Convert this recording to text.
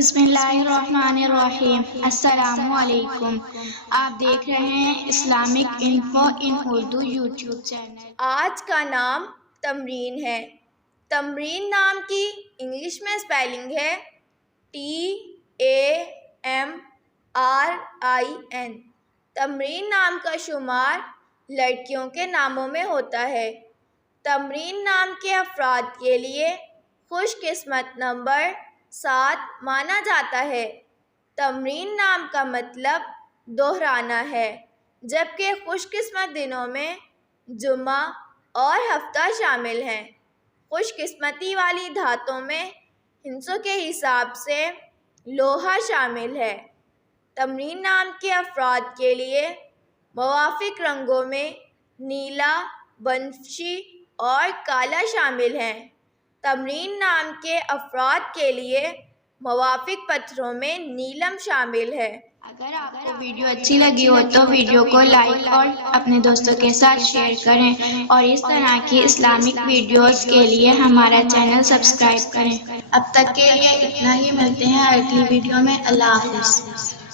بسم اللہ الرحمن الرحیم۔ السلام علیکم۔ آپ دیکھ رہے ہیں اسلامک انفو ان اردو یوٹیوب چینل۔ آج کا نام تمرین ہے۔ تمرین نام کی انگلش میں اسپیلنگ ہے TAMRIN۔ تمرین نام کا شمار لڑکیوں کے ناموں میں ہوتا ہے۔ تمرین نام کے افراد کے لیے خوش قسمت نمبر 7 مانا جاتا ہے۔ تمرین نام کا مطلب دہرانا ہے، جبکہ خوش قسمت دنوں میں جمعہ اور ہفتہ شامل ہیں۔ خوش قسمتی والی دھاتوں میں ہندسوں کے حساب سے لوہا شامل ہے۔ تمرین نام کے افراد کے لیے موافق رنگوں میں نیلا، بنفشی اور کالا شامل ہیں۔ تمرین نام کے افراد کے لیے موافق پتھروں میں نیلم شامل ہے۔ اگر آپ کو ویڈیو اچھی لگی ہو تو ویڈیو کو لائک اور اپنے دوستوں کے ساتھ شیئر کریں، اور اس طرح کی اسلامک ویڈیوز کے لیے ہمارا چینل سبسکرائب کریں۔ اب تک کے لیے اتنا ہی، ملتے ہیں اگلی ویڈیو میں۔ اللہ حافظ۔